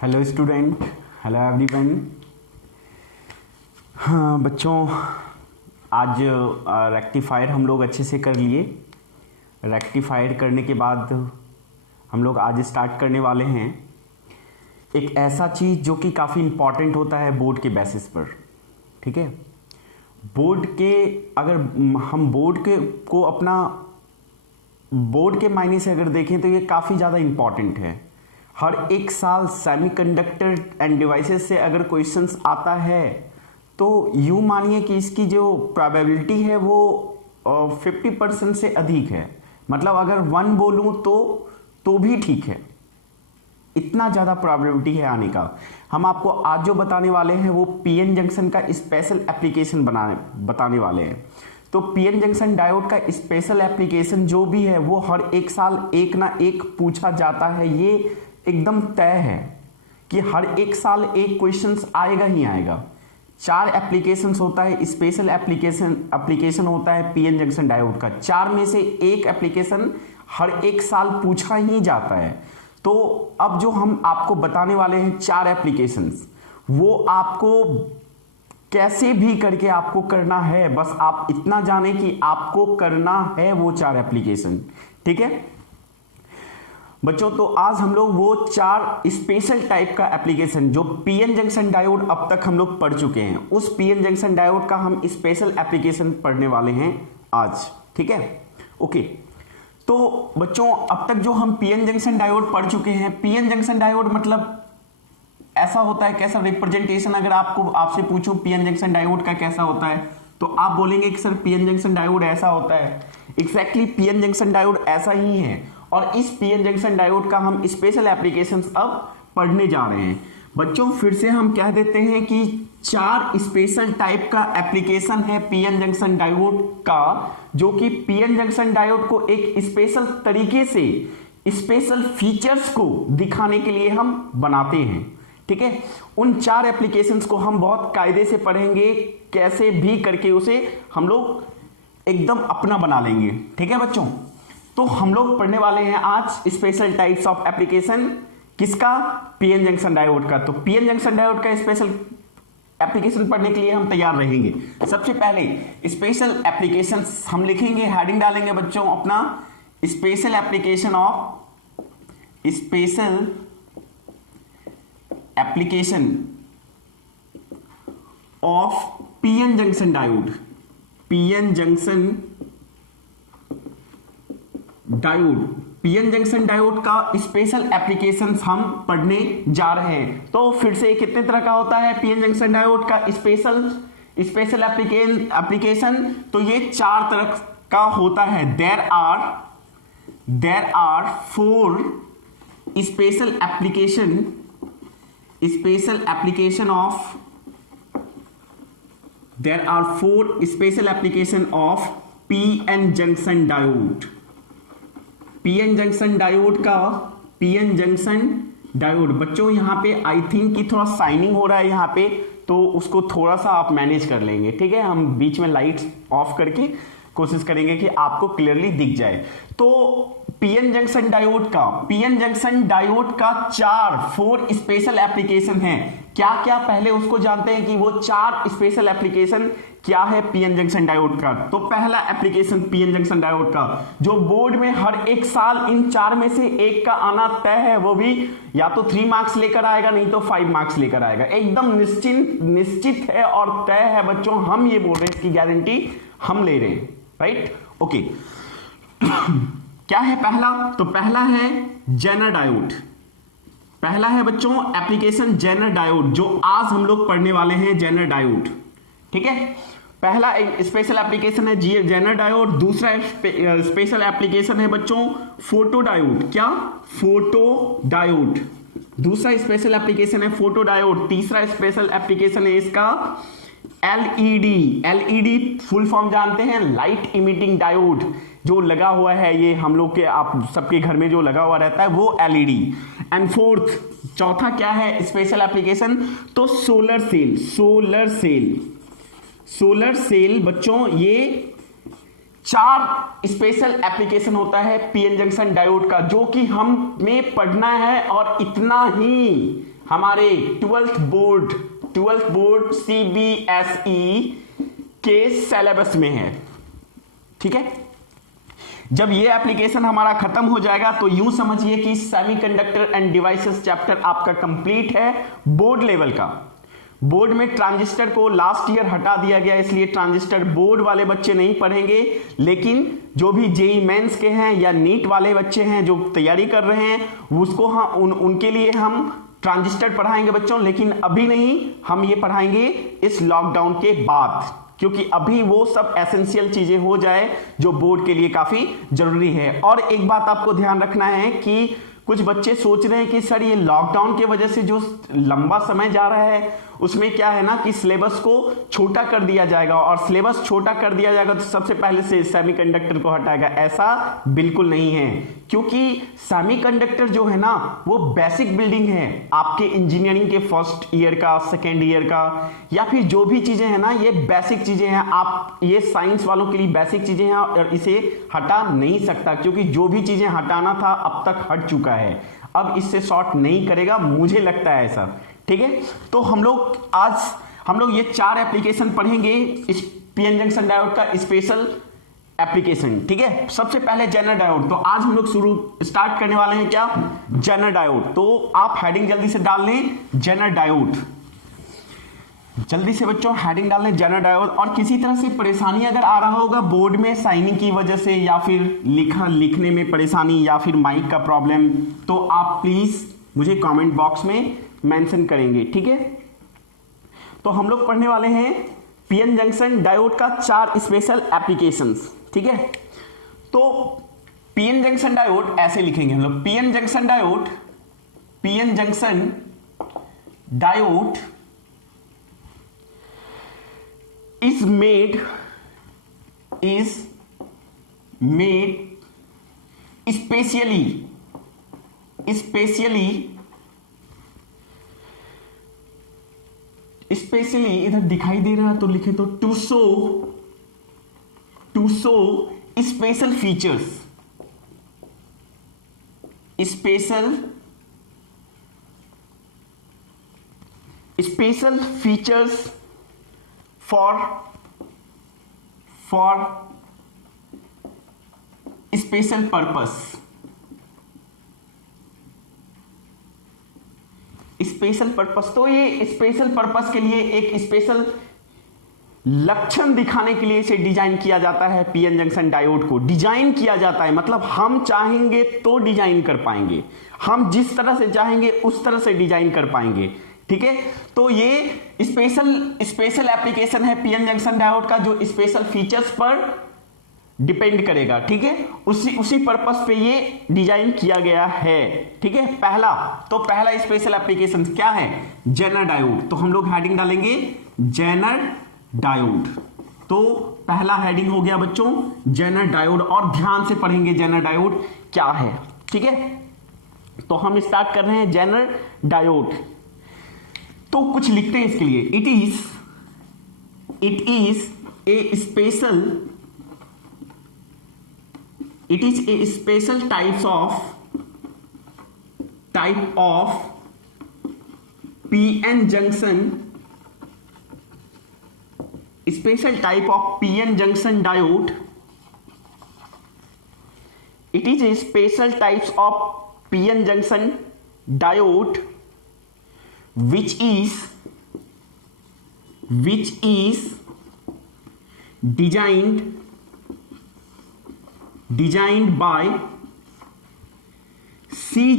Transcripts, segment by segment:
Hello student, hello everyone. हाँ बच्चों, आज रेक्टिफायर हम लोग अच्छे से कर लिए। रेक्टिफायर करने के बाद हम लोग आज स्टार्ट करने वाले हैं एक ऐसा चीज़ जो कि काफ़ी इम्पॉर्टेंट होता है बोर्ड के बेसिस पर। ठीक है, बोर्ड के अगर हम बोर्ड के मायने से अगर देखें तो ये काफ़ी ज़्यादा इम्पॉर्टेंट है। हर एक साल सेमीकंडक्टर एंड डिवाइसेस से अगर क्वेश्चंस आता है तो यूँ मानिए कि इसकी जो प्रोबेबिलिटी है वो 50% से अधिक है। मतलब अगर 1 बोलूँ तो भी ठीक है, इतना ज़्यादा प्रोबेबिलिटी है आने का। हम आपको आज जो बताने वाले हैं वो पीएन जंक्शन का स्पेशल एप्लीकेशन बताने वाले हैं। तो पीएन जंक्शन डायोड का स्पेशल एप्लीकेशन जो भी है वो हर एक साल एक ना एक पूछा जाता है। ये एकदम तय है कि हर एक साल एक क्वेश्चंस आएगा ही आएगा। 4 एप्लीकेशंस होता है, स्पेशल एप्लीकेशन होता है पीएन जंक्शन डायोड का। 4 में से एक एप्लीकेशन हर एक साल पूछा ही जाता है। तो अब जो हम आपको बताने वाले हैं 4 एप्लीकेशंस, वो आपको कैसे भी करके आपको करना है। बस आप इतना जाने कि आपको करना है वो 4 एप्लीकेशन। ठीक है बच्चों, तो आज हम लोग वो 4 स्पेशल टाइप का एप्लीकेशन जो पीएन जंक्शन डायोड अब तक हम लोग पढ़ चुके हैं, उस पीएन जंक्शन डायोड का हम स्पेशल एप्लीकेशन पढ़ने वाले हैं आज। ठीक है, ओके। तो बच्चों, अब तक जो हम पीएन जंक्शन डायोड पढ़ चुके हैं, पीएन जंक्शन डायोड मतलब ऐसा होता है, कैसा रिप्रेजेंटेशन। अगर आपसे पूछूं पीएन जंक्शन डायोड का कैसा होता है तो आप बोलेंगे कि सर पीएन जंक्शन डायोड ऐसा होता है। एग्जैक्टली पीएन जंक्शन डायोड ऐसा ही है, और इस पीएन जंक्शन डायोड का हम स्पेशल एप्लीकेशंस अब पढ़ने जा रहे हैं। बच्चों फिर से हम कह देते हैं कि 4 स्पेशल टाइप का एप्लीकेशन है पीएन जंक्शन डायोड का, जो कि पीएन जंक्शन डायोड को एक स्पेशल तरीके से स्पेशल फीचर्स को दिखाने के लिए हम बनाते हैं। ठीक है, उन 4 एप्लीकेशंस को हम बहुत कायदे से पढ़ेंगे, कैसे भी करके उसे हम लोग एकदम अपना बना लेंगे। ठीक है बच्चों, तो हम लोग पढ़ने वाले हैं आज स्पेशल टाइप्स ऑफ एप्लीकेशन। किसका? पीएन जंक्शन डायोड का। तो पीएन जंक्शन डायोड का स्पेशल एप्लीकेशन पढ़ने के लिए हम तैयार रहेंगे। सबसे पहले स्पेशल एप्लीकेशन हम लिखेंगे, हेडिंग डालेंगे बच्चों अपना, special application of PN junction diode. PN junction diode का स्पेशल एप्लीकेशन हम पढ़ने जा रहे हैं। तो फिर से कितने तरह का होता है पीएन जंक्शन डायोड का स्पेशल एप्लीकेशन? तो ये 4 तरह का होता है। There are 4 special application of PN junction diode. PN junction diode बच्चों, यहां पे आई थिंक कि थोड़ा साइनिंग हो रहा है यहां पे, तो उसको थोड़ा सा आप मैनेज कर लेंगे। ठीक है, हम बीच में लाइट्स ऑफ करके कोशिश करेंगे कि आपको क्लियरली दिख जाए। तो पीएन जंक्शन डायोड का 4 स्पेशल एप्लीकेशन है। क्या क्या पहले उसको जानते हैं कि वो 4 स्पेशल एप्लीकेशन क्या है पीएन जंक्शन डायोड का। तो पहला एप्लीकेशन पीएन जंक्शन डायोड का जो बोर्ड में हर एक साल इन 4 में से एक का आना तय है, वो भी या तो 3 मार्क्स लेकर आएगा, नहीं तो 5 मार्क्स लेकर आएगा। एकदम निश्चित है और तय है बच्चों। हम ये बोल रहे हैं, इसकी गारंटी हम ले रहे हैं, राइट? ओके। क्या है पहला? तो पहला है जेनर डायोड। पहला है बच्चों एप्लीकेशन जेनर डायोड, जो आज हम लोग पढ़ने वाले हैं, जेनर डायोड। ठीक है, पहला स्पेशल एप्लीकेशन है जेनर डायोड। दूसरा स्पेशल एप्लीकेशन है बच्चों फोटो डायोड। क्या? Photo diode. दूसरा स्पेशल एप्लीकेशन है फोटो डायोड। तीसरा स्पेशल एप्लीकेशन है इसका एलईडी फुल फॉर्म जानते हैं, लाइट इमिटिंग डायोड। जो लगा हुआ है ये हम लोग के, आप सबके घर में जो लगा हुआ रहता है वो एलईडी। एंड फोर्थ, चौथा क्या है स्पेशल एप्लीकेशन? तो सोलर सेल बच्चों, ये 4 स्पेशल एप्लीकेशन होता है पीएन जंक्शन डायोड का, जो कि हमें पढ़ना है और इतना ही हमारे 12th बोर्ड CBSE के सिलेबस में है। ठीक है, जब ये एप्लीकेशन हमारा खत्म हो जाएगा तो यूं समझिए कि सेमीकंडक्टर एंड डिवाइसेस चैप्टर आपका कंप्लीट है बोर्ड लेवल का। बोर्ड में ट्रांजिस्टर को लास्ट ईयर हटा दिया गया, इसलिए ट्रांजिस्टर बोर्ड वाले बच्चे नहीं पढ़ेंगे, लेकिन जो भी जेई मेंस के हैं या नीट वाले बच्चे हैं जो तैयारी कर रहे हैं उसको उनके लिए हम ट्रांजिस्टर पढ़ाएंगे बच्चों, लेकिन अभी नहीं, हम ये पढ़ाएंगे इस लॉकडाउन के बाद, क्योंकि अभी वो सब एसेंशियल चीजें हो जाए जो बोर्ड के लिए काफी जरूरी है। और एक बात आपको ध्यान रखना है कि कुछ बच्चे सोच रहे हैं कि सर ये लॉकडाउन की वजह से जो लंबा समय जा रहा है उसमें क्या है ना कि सिलेबस को छोटा कर दिया जाएगा, और सिलेबस छोटा कर दिया जाएगा तो सबसे पहले से सेमीकंडक्टर को हटाएगा। ऐसा बिल्कुल नहीं है, क्योंकि सेमीकंडक्टर जो है ना वो बेसिक बिल्डिंग है आपके इंजीनियरिंग के फर्स्ट ईयर का, सेकेंड ईयर का, या फिर जो भी चीजें हैं ना ये बेसिक चीजें हैं। आप ये साइंस वालों के लिए बेसिक चीजें हैं और इसे हटा नहीं सकता, क्योंकि जो भी चीजें हटाना था अब तक हट चुका है, अब इससे शॉर्ट नहीं करेगा, मुझे लगता है ऐसा। ठीक है, तो हम लोग ये 4 एप्लीकेशन पढ़ेंगे इस पीएन जंक्शन डायोड का स्पेशल एप्लीकेशन। ठीक है, सबसे पहले जेनर डायोड, तो आज हम लोग स्टार्ट करने वाले हैं क्या, जेनर डायोड। तो आप हेडिंग जल्दी से डाल लें जेनर डायोड, जल्दी से बच्चों हेडिंग डाल लें जेनर डायोड। और किसी तरह से परेशानी अगर आ रहा होगा बोर्ड में साइनिंग की वजह से, या फिर लिखने में परेशानी, या फिर माइक का प्रॉब्लम, तो आप प्लीज मुझे कमेंट बॉक्स में मेंशन करेंगे। ठीक है, तो हम लोग पढ़ने वाले हैं पीएन जंक्शन डायोड का 4 स्पेशल एप्लीकेशंस। ठीक है, तो पीएन जंक्शन डायोड ऐसे लिखेंगे हम लोग, PN junction diode is made specially इधर दिखाई दे रहा तो लिखे तो to show special features for special purpose। Special purpose, तो ये स्पेशल पर्पस के लिए एक स्पेशल लक्षण दिखाने के लिए इसे डिजाइन किया जाता है। पीएन जंक्शन डायोड को डिजाइन किया जाता है, मतलब हम चाहेंगे तो डिजाइन कर पाएंगे, हम जिस तरह से चाहेंगे उस तरह से डिजाइन कर पाएंगे। ठीक है, तो ये स्पेशल एप्लीकेशन है पीएन जंक्शन डायोड का, जो स्पेशल फीचर्स पर डिपेंड करेगा। ठीक है, उसी पर्पस पे ये डिजाइन किया गया है। ठीक है, पहला स्पेशल एप्लीकेशन क्या है, जेनर डायोड। तो हम लोग हेडिंग डालेंगे जेनर डायोड। तो पहला हेडिंग हो गया बच्चों जेनर डायोड, और ध्यान से पढ़ेंगे जेनर डायोड क्या है। ठीक है, तो हम स्टार्ट कर रहे हैं जेनर डायोड। तो कुछ लिखते हैं इसके लिए, it is a special type of PN junction diode. It is a special types of PN junction diode which is designed by C.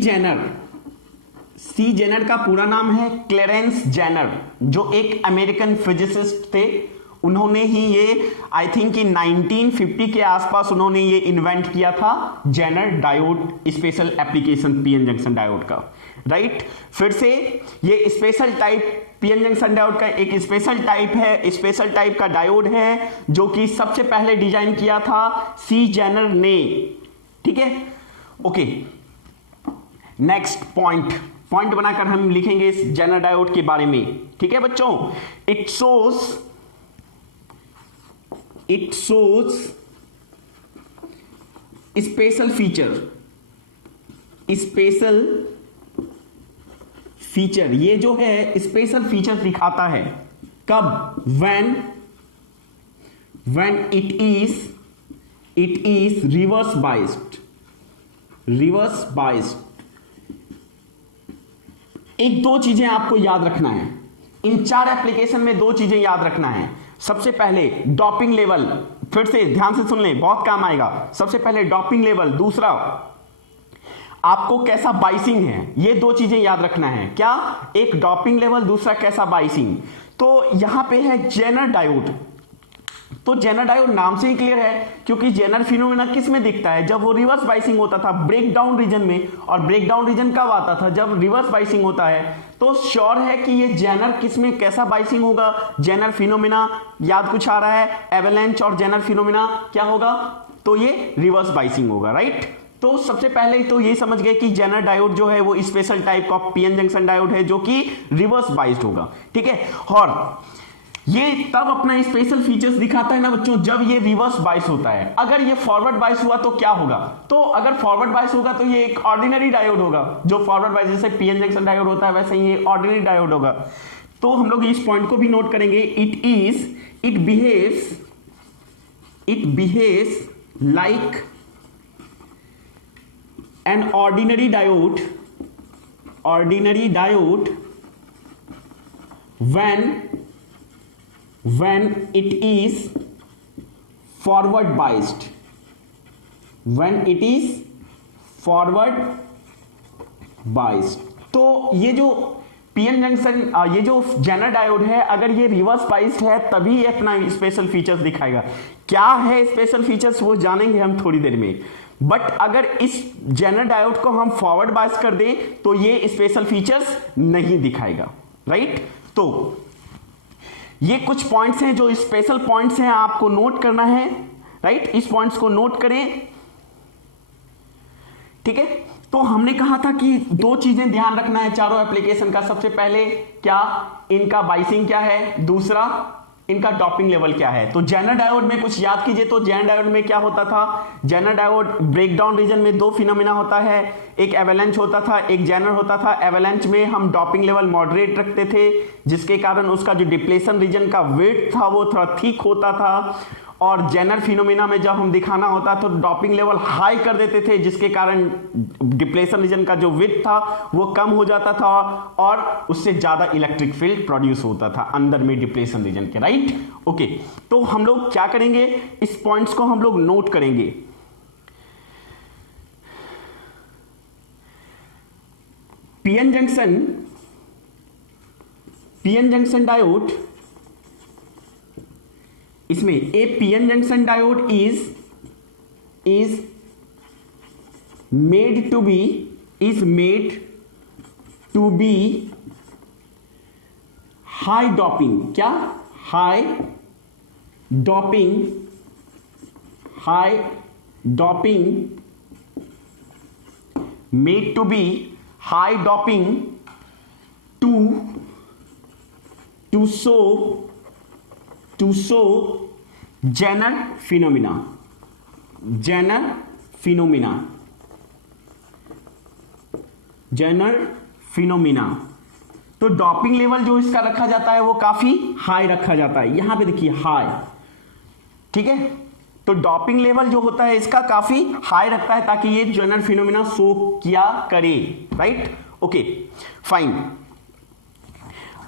Zener का पूरा नाम है क्लेरेंस जेनर, जो एक अमेरिकन फिजिसिस्ट थे। उन्होंने ही ये आई थिंक कि 1950 के आसपास उन्होंने ये इन्वेंट किया था Zener diode special application PN junction diode का, राइट। फिर से ये special type PN junction diode का एक स्पेशल टाइप है, स्पेशल टाइप का डायोड है जो कि सबसे पहले डिजाइन किया था सी जेनर ने। ठीक है, ओके, नेक्स्ट पॉइंट बनाकर हम लिखेंगे इस जेनर डायोड के बारे में। ठीक है बच्चों, इट shows special फीचर, ये जो है स्पेशल फीचर दिखाता है कब, when it is reverse biased। एक दो चीजें आपको याद रखना है, इन 4 एप्लीकेशन में 2 चीजें याद रखना है। सबसे पहले डॉपिंग लेवल, फिर से ध्यान से सुन लें, बहुत काम आएगा। सबसे पहले डॉपिंग लेवल, दूसरा आपको कैसा बाइसिंग है, ये 2 चीजें याद रखना है। क्या? एक डॉपिंग लेवल, दूसरा कैसा बाइसिंग। तो यहां पे है जेनर डायोड। तो जेनर डायोड नाम से ही क्लियर है, क्योंकि जेनर फिनोमेना किस में दिखता है, जब वो रिवर्स बाइसिंग होता था ब्रेकडाउन रीजन में। और ब्रेकडाउन रीजन कब आता था, जब रिवर्स बाइसिंग होता है। तो श्योर है कि ये जेनर किस में कैसा बाइसिंग होगा, जेनर फिनोमेना। याद कुछ आ रहा है, एवेलेंच और जेनर फिनोमेना क्या होगा, तो ये रिवर्स बाइसिंग होगा, राइट। तो सबसे पहले तो ये समझ गए कि जेनर डायोड जो है वो स्पेशल टाइप का पीएन जंक्शन डायोड है जो कि रिवर्स बाइस्ड होगा, ठीक है। और ये तब अपना स्पेशल फीचर्स दिखाता है ना बच्चों, जब ये रिवर्स बाइस होता है। अगर ये फॉरवर्ड बाइस हुआ तो क्या होगा, तो अगर फॉरवर्ड बाइस होगा तो ये एक ऑर्डिनरी डायोड होगा। जो फॉरवर्ड बाइस जैसे पीएन जंक्शन डायोड होता है वैसे ये ऑर्डिनरी डायोड होगा। तो हम लोग इस पॉइंट को भी नोट करेंगे, it behaves like an ordinary diode when it is forward biased, तो ये जो पीएन जंक्शन, ये जो जेनर डायोड है, अगर ये रिवर्स बाइस्ड है तभी ये अपना स्पेशल फीचर्स दिखाएगा। क्या है स्पेशल फीचर्स वो जानेंगे हम थोड़ी देर में। बट अगर इस जेनर डायोड को हम फॉरवर्ड बायस कर दें तो ये स्पेशल फीचर्स नहीं दिखाएगा, राइट। तो ये कुछ पॉइंट्स हैं जो स्पेशल पॉइंट्स हैं, आपको नोट करना है, राइट। इस पॉइंट्स को नोट करें, ठीक है। तो हमने कहा था कि 2 चीजें ध्यान रखना है चारों एप्लीकेशन का। सबसे पहले क्या, इनका बाइसिंग क्या है, दूसरा इनका डॉपिंग लेवल क्या है। तो जेनर डायोड में कुछ याद कीजिए, तो जेनर डायोड में क्या होता था, जेनर डायोड ब्रेकडाउन रीजन में 2 फिनोमेना होता है, एक एवेलेंच होता था, एक जेनर होता था। एवेलेंच में हम डॉपिंग लेवल मॉडरेट रखते थे, जिसके कारण उसका जो डिप्लेशन रीजन का वेट था वो थोड़ा थिक होता था। और जेनर फिनोमेना में जब हम दिखाना होता तो डॉपिंग लेवल हाई कर देते थे, जिसके कारण डिप्लेशन रीजन का जो विड्थ था वो कम हो जाता था और उससे ज्यादा इलेक्ट्रिक फील्ड प्रोड्यूस होता था अंदर में डिप्लेशन रीजन के, राइट। ओके, तो हम लोग क्या करेंगे, इस पॉइंट्स को हम लोग नोट करेंगे। पीएन जंक्शन डायोड, इसमें a PN junction diode is made to be high doping, क्या, high doping, made to be high doping to show Zener phenomena. तो डॉपिंग लेवल जो इसका रखा जाता है वो काफी हाई रखा जाता है, यहां पे देखिए हाई, ठीक है। तो डॉपिंग लेवल जो होता है इसका काफी हाई रखता है ताकि ये जेनर फिनोमिना शो किया करे, राइट। Okay fine.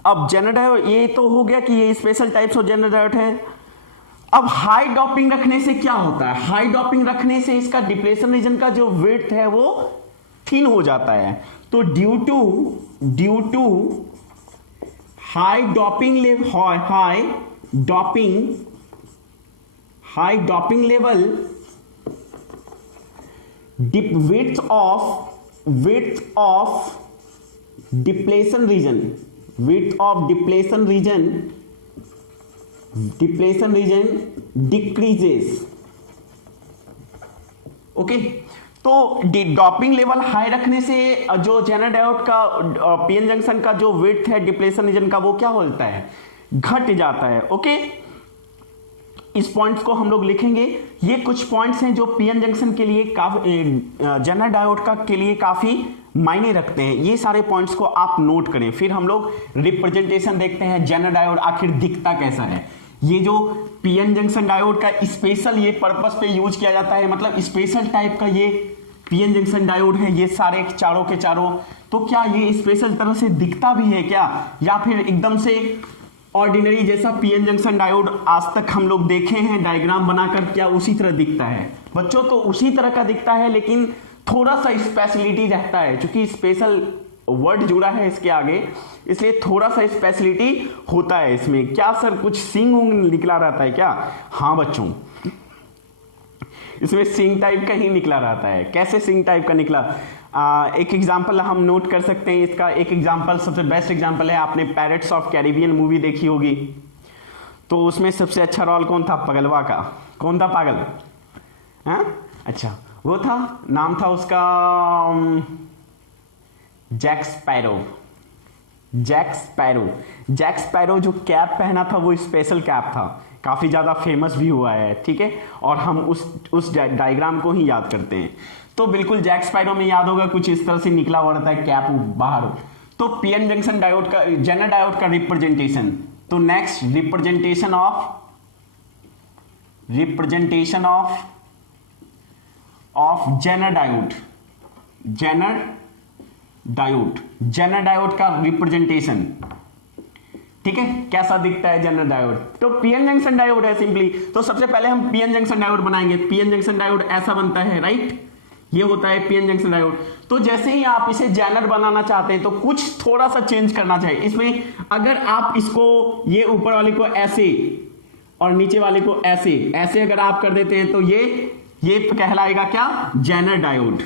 अब जेनर डायोड ये तो हो गया कि ये special types of Zener diode है। अब हाई डॉपिंग रखने से क्या होता है, हाई डॉपिंग रखने से इसका डिप्लेशन रीजन का जो विड्थ है वो थिन हो जाता है। तो due to high doping level width of depletion region decreases, okay. तो डॉपिंग लेवल हाई रखने से जो जेनर डायोड का पीएन जंक्शन का जो विड्थ है डिप्लेशन रीजन का वो क्या होता है, घट जाता है, ओके। इस पॉइंट्स को हम लोग लिखेंगे। ये कुछ पॉइंट्स हैं जो पीएन जंक्शन के लिए काफी, जेनर डायोड का के लिए काफी मायने रखते हैं। ये सारे पॉइंट्स को आप नोट करें। फिर हम लोग रिप्रेजेंटेशन देखते हैं, जेनर डायोड आखिर दिखता कैसा है। ये जो पीएन जंक्शन डायोड का स्पेशल ये पर्पस पे यूज किया जाता है, मतलब स्पेशल टाइप का ये पीएन जंक्शन डायोड है, ये सारे चारों के चारों। तो क्या ये स्पेशल तरह से दिखता भी है क्या, या फिर एकदम से ऑर्डिनरी जैसा पीएन जंक्शन डायोड आज तक हम लोग देखे हैं डायग्राम बनाकर, क्या उसी तरह दिखता है? बच्चों तो उसी तरह का दिखता है, लेकिन थोड़ा सा स्पेशलिटी रहता है, क्योंकि स्पेशल वर्ड जुड़ा है इसके आगे, इसलिए थोड़ा सा स्पेशलिटी होता है इसमें। क्या सर कुछ सिंग उंग निकला रहता है क्या? हाँ बच्चों, इसमें सिंग टाइप का ही निकला रहता है। कैसे सिंग टाइप का निकला? एक एग्जांपल हम नोट कर सकते हैं इसका। एक एग्जांपल, सबसे बेस्ट एग्जांपल है, आपने पैरेट्स ऑफ कैरिबियन मूवी देखी होगी, तो उसमें सबसे अच्छा रोल कौन था? पगलवा का। कौन था पागल? हाँ अच्छा, वो था, नाम था उसका Jack Sparrow. Jack Sparrow. Jack Sparrow जो कैप पहना था वो स्पेशल कैप था, काफी ज्यादा फेमस भी हुआ है, ठीक है। और हम उस डायग्राम को ही याद करते हैं। तो बिल्कुल जैक स्पैरो में याद होगा, कुछ इस तरह से निकला हुआ रहता है कैप बाहर। तो पीएन जंक्शन डायोड का, जेनर डायोड का रिप्रेजेंटेशन। तो next, representation of Zener diode. Zener diode का रिप्रेजेंटेशन, ठीक है, कैसा दिखता है जेनर डायोड? तो पीएन जंक्शन डायोड है सिंपली। तो सबसे पहले हम पीएन जंक्शन डायोड बनाएंगे। पीएन जंक्शन डायोड ऐसा बनता है, राइट? ये होता है पीएन जंक्शन डायोड। तो जैसे ही आप इसे जेनर बनाना चाहते हैं तो कुछ थोड़ा सा चेंज करना चाहिए इसमें। अगर आप इसको, ये ऊपर वाले को ऐसे और नीचे वाले को ऐसे अगर आप कर देते हैं तो ये कहलाएगा क्या? Zener diode.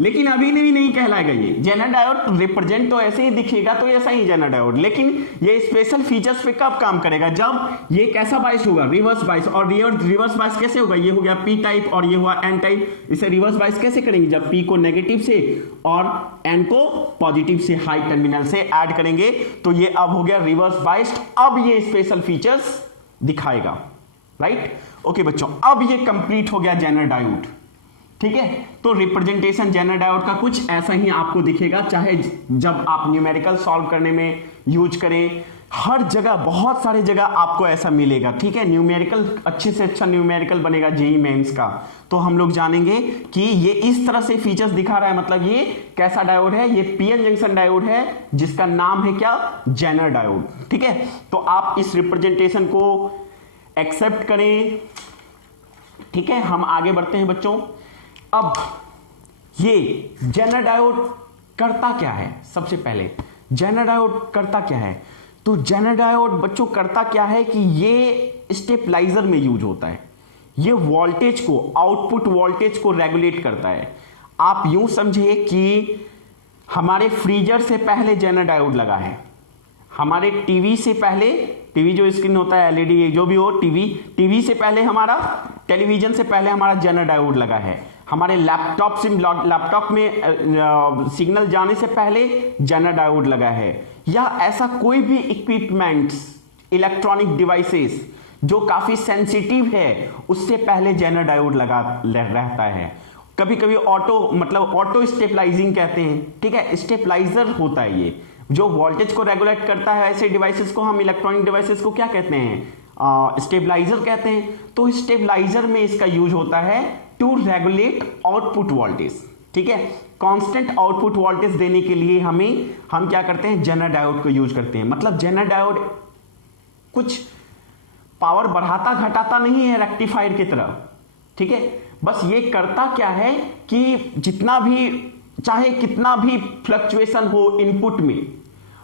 लेकिन अभी नहीं कहलाएगा ये जेनर डायोड। रिप्रेजेंट तो ऐसे ही दिखेगा, तो ऐसा ही जेनर डायोड, लेकिन ये स्पेशल फीचर्स पे कब काम करेगा? जब ये कैसा बाइस होगा? Reverse bias. और रिवर्स बाइस कैसे होगा? ये हो गया पी टाइप और ये हुआ एन टाइप। इसे रिवर्स बाइस कैसे करेंगे? जब पी को नेगेटिव से और एन को पॉजिटिव से, हाई टर्मिनल से ऐड करेंगे, तो ये अब हो गया रिवर्स बाइस्ड। अब ये स्पेशल फीचर्स दिखाएगा, राइट? ओके बच्चों, अब ये कंप्लीट हो गया जेनर डायोड, ठीक है। तो रिप्रेजेंटेशन जेनर डायोड का कुछ ऐसा ही आपको दिखेगा, चाहे जब आप न्यूमेरिकल सॉल्व करने में यूज करें, हर जगह, बहुत सारी जगह आपको ऐसा मिलेगा, ठीक है। न्यूमेरिकल, अच्छे से अच्छा न्यूमेरिकल बनेगा जेईई मेंस का, तो हम लोग जानेंगे कि ये इस तरह से फीचर्स दिखा रहा है। मतलब ये कैसा डायोड है? ये पीएन जंक्शन डायोड है, जिसका नाम है क्या? जेनर डायोड, ठीक है। तो आप इस रिप्रेजेंटेशन को एक्सेप्ट करें, ठीक है। हम आगे बढ़ते हैं बच्चों। अब ये जेनर डायोड करता क्या है? सबसे पहले जेनर डायोड करता क्या है? तो जेनर डायोड बच्चों करता क्या है कि ये स्टेबलाइजर में यूज होता है। ये वोल्टेज को, आउटपुट वोल्टेज को रेगुलेट करता है। आप यूं समझिए कि हमारे फ्रीजर से पहले जेनर डायोड लगा है, हमारे टीवी से पहले, टीवी जो स्क्रीन होता है एलईडी जो भी हो, टीवी से पहले हमारा, टेलीविजन से पहले हमारा जेनर डायोड लगा है, हमारे लैपटॉप में सिग्नल जाने से पहले जेनर डायोड लगा है, या ऐसा कोई भी इक्विपमेंट्स, इलेक्ट्रॉनिक डिवाइसेस जो काफी सेंसिटिव है, उससे पहले जेनर डायोड लगा रहता है। कभी कभी ऑटो स्टेबलाइजिंग कहते हैं, ठीक है, स्टेबलाइजर होता है ये, जो वोल्टेज को रेगुलेट करता है। ऐसे डिवाइसेस को हम, इलेक्ट्रॉनिक डिवाइसेस को क्या कहते हैं? स्टेबलाइजर कहते हैं। तो स्टेबलाइजर में इसका यूज होता है टू रेगुलेट आउटपुट वोल्टेज, ठीक है। कांस्टेंट आउटपुट वोल्टेज देने के लिए हम क्या करते हैं? जेनर डायोड को यूज करते हैं। मतलब जेनर डायोड कुछ पावर बढ़ाता घटाता नहीं है रेक्टिफायर की तरह, ठीक है। बस ये करता क्या है कि जितना भी, चाहे कितना भी फ्लक्चुएशन हो इनपुट में,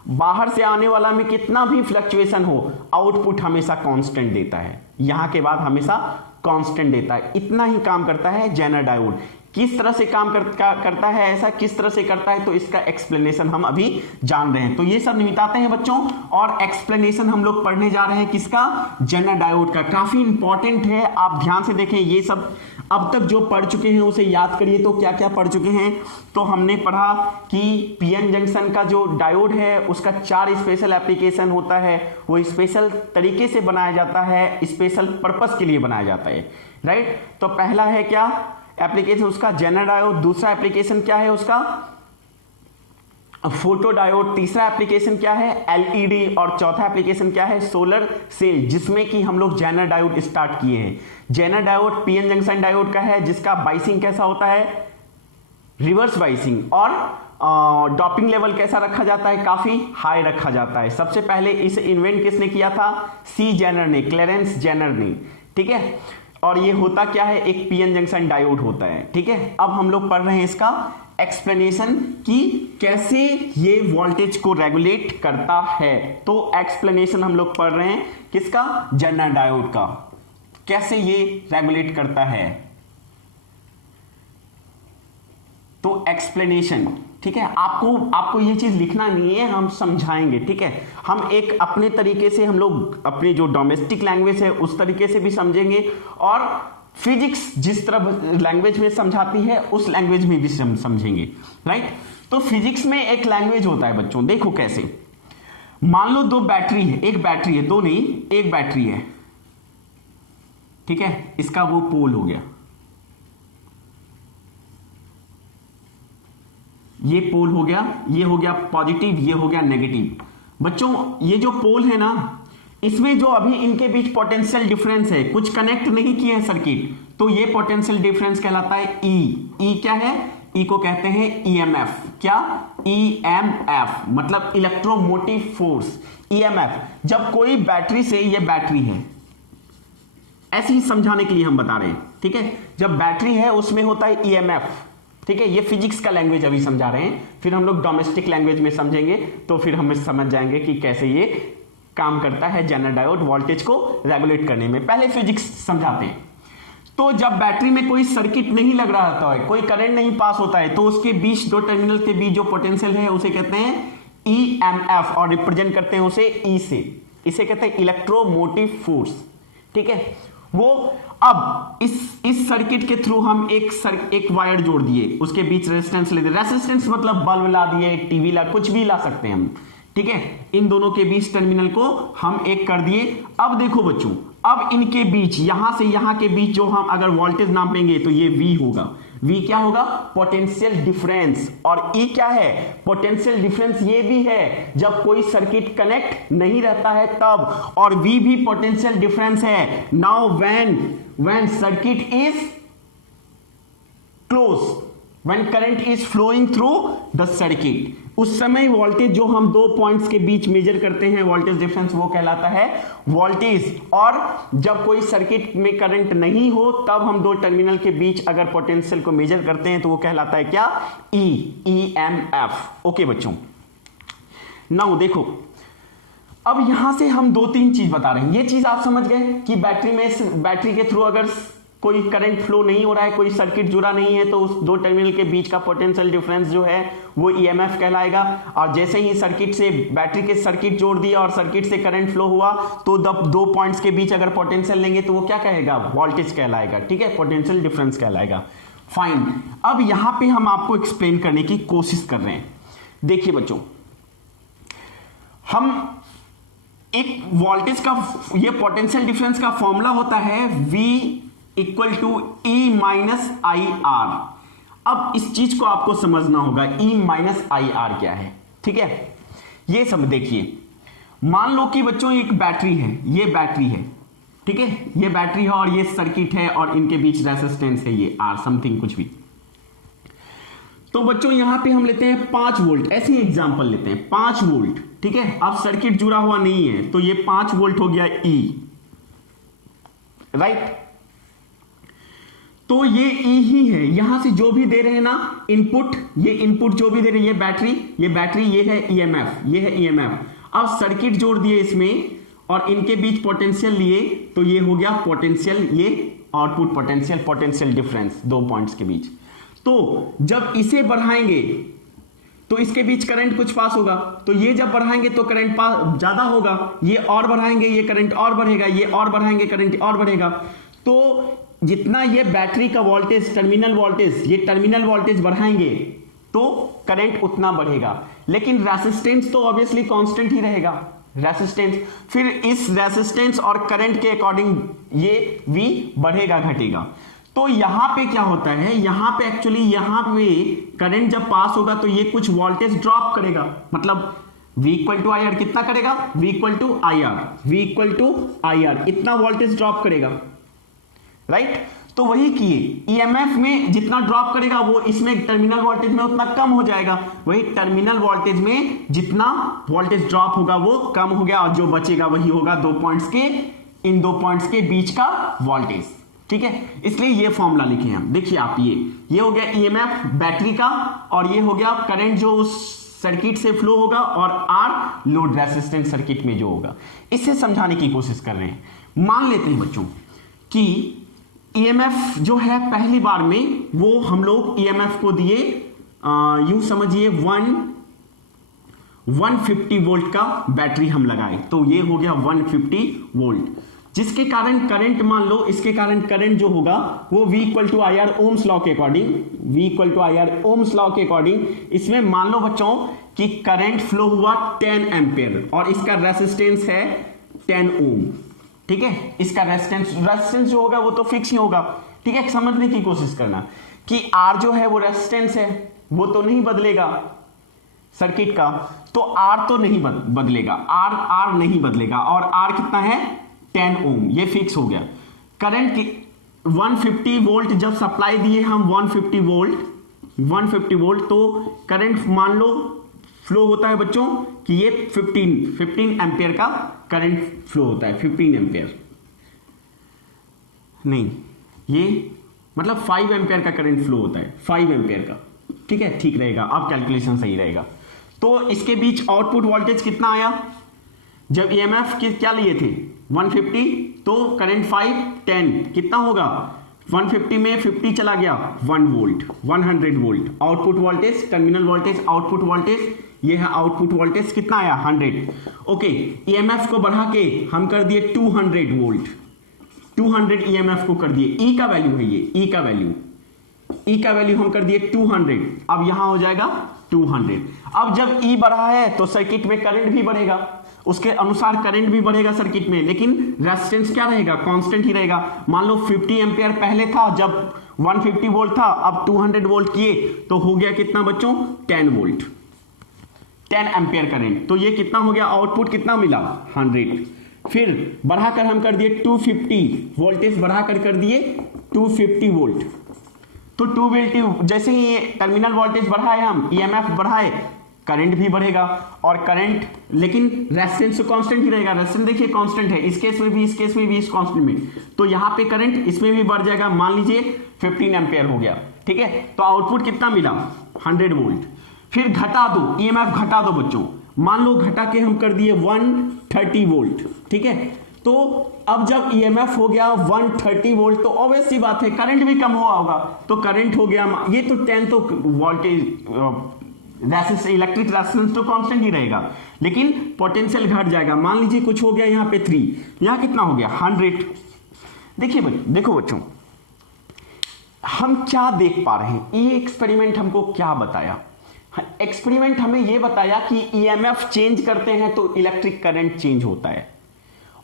बाहर से आने वाला में कितना भी फ्लक्चुएशन हो, आउटपुट हमेशा कांस्टेंट देता है, यहां के बाद हमेशा कांस्टेंट देता है। इतना ही काम करता है जेनर डायोड। किस तरह से काम करता है, ऐसा किस तरह से करता है, तो इसका एक्सप्लेनेशन हम अभी जान रहे हैं। तो ये सब निमिताते हैं बच्चों, और एक्सप्लेनेशन हम लोग पढ़ने जा रहे हैं किसका? जेनर डायोड का। काफी इंपॉर्टेंट है, आप ध्यान से देखें। ये सब अब तक जो पढ़ चुके हैं उसे याद करिए। तो क्या क्या पढ़ चुके हैं? तो हमने पढ़ा कि पीएन जंक्शन का जो डायोड है उसका 4 स्पेशल एप्लीकेशन होता है, वो स्पेशल तरीके से बनाया जाता है, स्पेशल पर्पस के लिए बनाया जाता है, राइट। तो पहला है क्या? एप्लीकेशन उसका जेनर डायोड, दूसरा एप्लीकेशन क्या है उसका फोटो डायोड, तीसरा एप्लीकेशन क्या है एलईडी, और चौथा एप्लीकेशन क्या है सोलर सेल, जिसमें कि हम लोग जेनर डायोड स्टार्ट किए हैं। Zener diode PN junction diode का है, जिसका बाइसिंग कैसा होता है रिवर्स बाइसिंग, और डॉपिंग लेवल कैसा रखा जाता है काफी हाई रखा जाता है। सबसे पहले इसे इन्वेंट किसने किया था सी जेनर ने, क्लेरेंस जेनर ने, ठीक है। और ये होता क्या है एक पीएन जंक्शन डायोड होता है, ठीक है। अब हम लोग पढ़ रहे हैं इसका एक्सप्लेनेशन कि कैसे ये वोल्टेज को रेगुलेट करता है। तो एक्सप्लेनेशन हम लोग पढ़ रहे हैं किसका जेनर डायोड का, कैसे ये रेगुलेट करता है। तो एक्सप्लेनेशन, ठीक है। आपको ये चीज लिखना नहीं है, हम समझाएंगे, ठीक है। हम एक अपने तरीके से हम लोग अपने जो डोमेस्टिक लैंग्वेज है उस तरीके से भी समझेंगे, और फिजिक्स जिस तरह लैंग्वेज में समझाती है उस लैंग्वेज में भी समझेंगे, राइट। तो फिजिक्स में एक लैंग्वेज होता है बच्चों, देखो कैसे। मान लो दो बैटरी है, एक बैटरी है, दो नहीं एक बैटरी है, ठीक है। इसका वो पोल हो गया, ये पोल हो गया, ये हो गया पॉजिटिव, ये हो गया नेगेटिव। बच्चों ये जो पोल है ना, इसमें जो अभी इनके बीच पोटेंशियल डिफरेंस है, कुछ कनेक्ट नहीं किए हैं सर्किट, तो ये पोटेंशियल डिफरेंस कहलाता है ई क्या है, ई को कहते हैं ईएमएफ। क्या ईएमएफ मतलब इलेक्ट्रोमोटिव फोर्स। ईएमएफ जब कोई बैटरी से, ये बैटरी है, ऐसे ही समझाने के लिए हम बता रहे हैं, ठीक है। जब बैटरी है उसमें होता है ईएमएफ, ठीक है। ये फिजिक्स का लैंग्वेज अभी समझा रहे हैं, फिर हम लोग डोमेस्टिक लैंग्वेज में समझेंगे तो फिर हम समझ जाएंगे कि कैसे ये काम करता है जेनर डायोड वोल्टेज को रेगुलेट करने में। पहले फिजिक्स समझाते हैं। तो जब बैटरी में कोई सर्किट नहीं लग रहा होता है, कोई करंट नहीं पास होता है, तो उसके बीच दो टर्मिनल के बीच जो पोटेंशियल है उसे कहते हैं ईएमएफ, और रिप्रेजेंट करते हैं उसे ई से, इसे कहते हैं इलेक्ट्रोमोटिव फोर्स, ठीक है। वो अब इस सर्किट के थ्रू हम एक वायर जोड़ दिए, उसके बीच रेजिस्टेंस ले दिए। रेजिस्टेंस मतलब बल्ब ला दिए, टीवी ला, कुछ भी ला सकते हैं हम, ठीक है। इन दोनों के बीच टर्मिनल को हम एक कर दिए। अब देखो बच्चों, अब इनके बीच यहां से यहां के बीच जो हम अगर वोल्टेज नापेंगे तो ये V होगा। V क्या होगा पोटेंशियल डिफरेंस, और E क्या है पोटेंशियल डिफरेंस। ये भी है जब कोई सर्किट कनेक्ट नहीं रहता है तब, और V भी पोटेंशियल डिफरेंस है। Now when circuit is close, when current is flowing through the circuit, उस समय वोल्टेज जो हम दो पॉइंट्स के बीच मेजर करते हैं वोल्टेज डिफरेंस, वो कहलाता है वोल्टेज। और जब कोई सर्किट में करंट नहीं हो तब हम दो टर्मिनल के बीच अगर पोटेंशियल को मेजर करते हैं तो वो कहलाता है क्या ईएमएफ। ओके बच्चों, नाउ देखो अब यहां से हम दो तीन चीज बता रहे हैं। ये चीज आप समझ गए कि बैटरी के थ्रू अगर कोई करंट फ्लो नहीं हो रहा है, कोई सर्किट जुड़ा नहीं है, तो उस दो टर्मिनल के बीच का पोटेंशियल डिफरेंस जो है वो ईएमएफ कहलाएगा। और जैसे ही सर्किट से बैटरी के सर्किट जोड़ दिया और सर्किट से करंट फ्लो हुआ तो दो पॉइंट्स के बीच अगर पोटेंशियल लेंगे तो वो क्या कहेगा वोल्टेज कहलाएगा, ठीक है, पोटेंशियल डिफरेंस कहलाएगा। फाइन, अब यहां पे हम आपको एक्सप्लेन करने की कोशिश कर रहे हैं। देखिए बच्चों, हम एक वोल्टेज का, ये पोटेंशियल डिफरेंस का फॉर्मूला होता है V equal to E minus I R. अब इस चीज को आपको समझना होगा, ई माइनस आई आर क्या है, ठीक है। ये सब देखिए, मान लो कि बच्चों एक बैटरी है, ये बैटरी है, ठीक है, ये बैटरी है और ये सर्किट है और इनके बीच रेजिस्टेंस है ये आर समथिंग कुछ भी। तो बच्चों यहां पे हम लेते हैं 5 वोल्ट, ऐसे ही एग्जांपल लेते हैं 5 वोल्ट, ठीक है। अब सर्किट जुड़ा हुआ नहीं है तो ये 5 वोल्ट हो गया ई, राइट। तो ये E ही है, यहां से जो भी दे रहे हैं ना इनपुट, ये इनपुट जो भी दे रहे हैं, ये बैटरी, ये है ईएमएफ, ये है ईएमएफ। अब सर्किट जोड़ दिए इसमें और इनके बीच पोटेंशियल लिए तो ये हो गया पोटेंशियल, ये आउटपुट पोटेंशियल डिफरेंस दो पॉइंट्स के बीच। तो जब इसे बढ़ाएंगे तो इसके बीच करंट कुछ पास होगा, तो ये जब बढ़ाएंगे तो करंट ज्यादा होगा, ये और बढ़ाएंगे ये करंट और बढ़ेगा, ये और बढ़ाएंगे करंट और बढ़ेगा। तो जितना ये बैटरी का वोल्टेज टर्मिनल वोल्टेज बढ़ाएंगे तो करंट उतना बढ़ेगा, लेकिन रेजिस्टेंस तो ऑब्वियसली कांस्टेंट ही रहेगा, रेजिस्टेंस। फिर इस रेजिस्टेंस और करंट के अकॉर्डिंग ये V बढ़ेगा घटेगा। तो यहां पे क्या होता है, यहां पे एक्चुअली यहां पे करंट जब पास होगा तो ये कुछ वोल्टेज ड्रॉप करेगा, मतलब V equal to I R कितना करेगा, V equal to I R इतना वोल्टेज ड्रॉप करेगा, राइट। तो वही किए, ईएमएफ में जितना ड्रॉप करेगा वो इसमें टर्मिनल वोल्टेज में उतना कम हो जाएगा, वही टर्मिनल वोल्टेज में जितना वोल्टेज ड्रॉप होगा वो कम हो गया, और जो बचेगा वही होगा इन दो पॉइंट्स के बीच का वोल्टेज, ठीक है। इसलिए ये फॉर्मूला लिखे हम, देखिए आप ये हो गया ईएमएफ बैटरी का, और ये हो गया करंट जो उस सर्किट से फ्लो होगा, और आर लोड रेसिस्टेंस सर्किट में जो होगा। इसे समझाने की कोशिश कर रहे हैं। मान लेते हैं बच्चों कि ईएमएफ जो है पहली बार में वो हम लोग ईएमएफ को दिए यूं समझिए 150 वोल्ट का बैटरी हम लगाए, तो ये हो गया 150 वोल्ट, जिसके कारण करंट मान लो, इसके कारण करंट जो होगा वो V equal to I R Ohm's law के अकॉर्डिंग, इसमें मान लो बच्चों कि करंट फ्लो हुआ 10 एम्पियर और इसका रेसिस्टेंस है 10 ओम, ठीक है। इसका रेसिस्टेंस जो होगा वो तो फिक्स ही होगा, ठीक है। समझने की कोशिश करना कि R जो है वो रेसिस्टेंस है, वो तो नहीं बदलेगा सर्किट का, तो R तो नहीं बदलेगा, R नहीं बदलेगा, और R कितना है 10 ओम, ये फिक्स हो गया। करंट की 150 वोल्ट जब सप्लाई दिए हम 150 वोल्ट, तो करंट मान लो फ्लो होता है बच्चों कि ये 15 एम्पियर का करंट फ्लो होता है, 15 एम्पियर नहीं, ये मतलब 5 एम्पियर का करंट फ्लो होता है, 5 एम्पियर का, ठीक है, ठीक रहेगा, अब कैलकुलेशन सही रहेगा। तो इसके बीच आउटपुट वोल्टेज कितना आया, जब ईएमएफ क्या लिए थे 150, तो करंट 5 10 कितना होगा, 150 में 50 चला गया 1 volt, 100 volt. Output voltage, terminal voltage, output voltage, ये है आउटपुट वोल्टेज कितना आया 100। ओके, ईएमएफ को बढ़ा के हम कर दिए 200 वोल्ट, 200 ईएमएफ को कर दिए, ई का वैल्यू है ये, ई का वैल्यू हम कर दिए 200, अब यहां हो जाएगा 200। अब जब ई बढ़ा है तो सर्किट में करंट भी बढ़ेगा, उसके अनुसार करंट भी बढ़ेगा सर्किट में, लेकिन रेजिस्टेंस क्या रहेगा, कांस्टेंट ही रहेगा। मान लो 50 एम्पियर पहले था जब 150 वोल्ट था, अब 200 वोल्ट किए तो हो गया कितना बच्चों 10 वोल्ट, 10 एम्पियर करंट, तो ये कितना हो गया, आउटपुट कितना मिला 100। फिर बढ़ाकर हम कर दिए 250 वोल्टेज, बढ़ाकर कर दिए 250 वोल्ट, तो 250 जैसे ही ये टर्मिनल वोल्टेज बढ़ाए हम, ईएमएफ बढ़ाए, करंट भी बढ़ेगा, और करंट लेकिन रेजिस्टेंस तो कांस्टेंट ही रहेगा, रेजिस्टेंस देखिए कांस्टेंट है, इस केस में भी, इस केस में भी, इस कांस्टेंट में, तो यहां पे करंट इसमें भी बढ़ जाएगा, मान लीजिए 15 एम्पियर हो गया, ठीक है। तो आउटपुट कितना मिला 100 वोल्ट। फिर घटा दो, ईएमएफ घटा दो बच्चों, मान लो घटा के हम कर दिए 130 वोल्ट, ठीक है। तो अब जब ईएमएफ हो गया 130 वोल्ट, तो ऑब्वियस सी बात है करंट भी कम हुआ होगा, तो करंट हो गया, ये तो 10 तो वोल्टेज इलेक्ट्रिक रेजिस्टेंस तो कांस्टेंट ही रहेगा, लेकिन पोटेंशियल घट जाएगा, मान लीजिए कुछ हो गया यहाँ पे 3, यहाँ कितना हो गया 100। देखिए देखो बच्चों, हम क्या देख पा रहे हैं, ये एक्सपेरिमेंट हमको क्या बताया, एक्सपेरिमेंट हमें ये बताया कि ईएमएफ चेंज करते हैं तो इलेक्ट्रिक करंट चेंज होता है,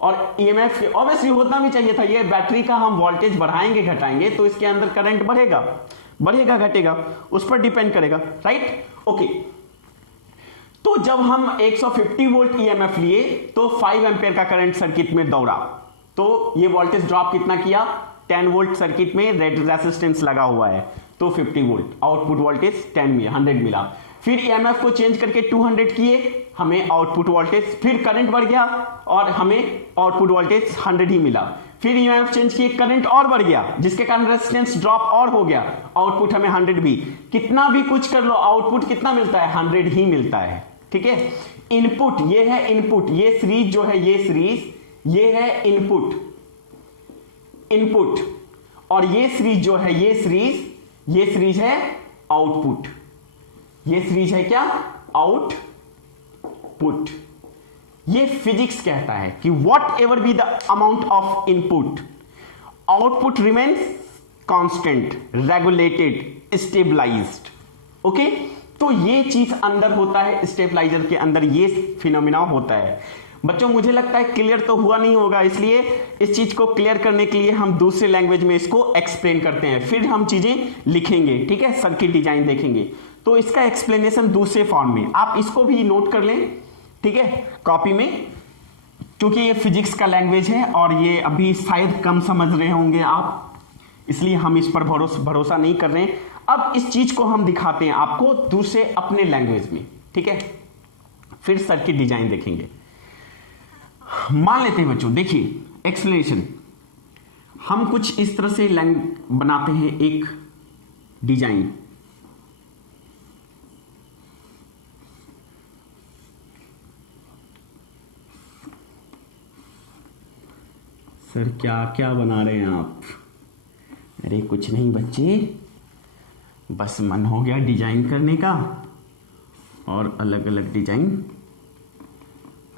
और ईएमएफ ऑब्वियसली होना भी चाहिए था, ये बैटरी का हम वोल्टेज बढ़ाएंगे घटाएंगे तो इसके अंदर करंट बढ़ेगा घटेगा, उस पर डिपेंड करेगा, राइट। ओके, तो जब हम 150 वोल्ट ईएमएफ लिए तो 5 एम्पियर का करंट सर्किट में दौड़ा, तो ये वोल्टेज ड्रॉप कितना किया 10 वोल्ट, सर्किट में रेजिस्टेंस लगा हुआ है, तो 50 वोल्ट, आउटपुट वोल्टेज 100 मिला। फिर ईएमएफ को चेंज करके 200 किए, हमें आउटपुट वोल्टेज, फिर करंट बढ़ गया और हमें आउटपुट वोल्टेज 100 ही मिला। फिर ईएमएफ चेंज किए, करंट और बढ़ गया, जिसके कारण रेजिस्टेंस ड्रॉप और हो गया, आउटपुट हमें 100 भी, कितना भी कुछ कर लो आउटपुट कितना मिलता है 100 ही मिलता है, ठीक है। इनपुट, ये है इनपुट, ये सीरीज जो है, ये सीरीज, ये है इनपुट, और ये सीरीज जो है, ये सीरीज है आउटपुट, ये सीरीज है क्या आउटपुट। ये फिजिक्स कहता है कि whatever be the amount of input, output remains constant, regulated, stabilized. Okay, तो ये चीज अंदर होता है, स्टेबलाइजर के अंदर ये फिनोमिना होता है। बच्चों मुझे लगता है क्लियर तो हुआ नहीं होगा, इसलिए इस चीज को क्लियर करने के लिए हम दूसरे लैंग्वेज में इसको एक्सप्लेन करते हैं, फिर हम चीजें लिखेंगे, ठीक है, सर्किट डिजाइन देखेंगे। तो इसका एक्सप्लेनेशन दूसरे फॉर्म में, आप इसको भी नोट कर लें, ठीक है, कॉपी में, क्योंकि ये फिजिक्स का लैंग्वेज है और ये अभी शायद कम समझ रहे होंगे आप, इसलिए हम इस पर भरोसा नहीं कर रहे हैं। अब इस चीज को हम दिखाते हैं आपको दूसरे अपने लैंग्वेज में, ठीक है, फिर सर्किट डिजाइन देखेंगे। मान लेते हैं बच्चों, देखिए एक्सप्लेनेशन, हम कुछ इस तरह से बनाते हैं एक डिजाइन। सर क्या क्या बना रहे हैं आप? अरे कुछ नहीं बच्चे, बस मन हो गया डिजाइन करने का और अलग अलग डिजाइन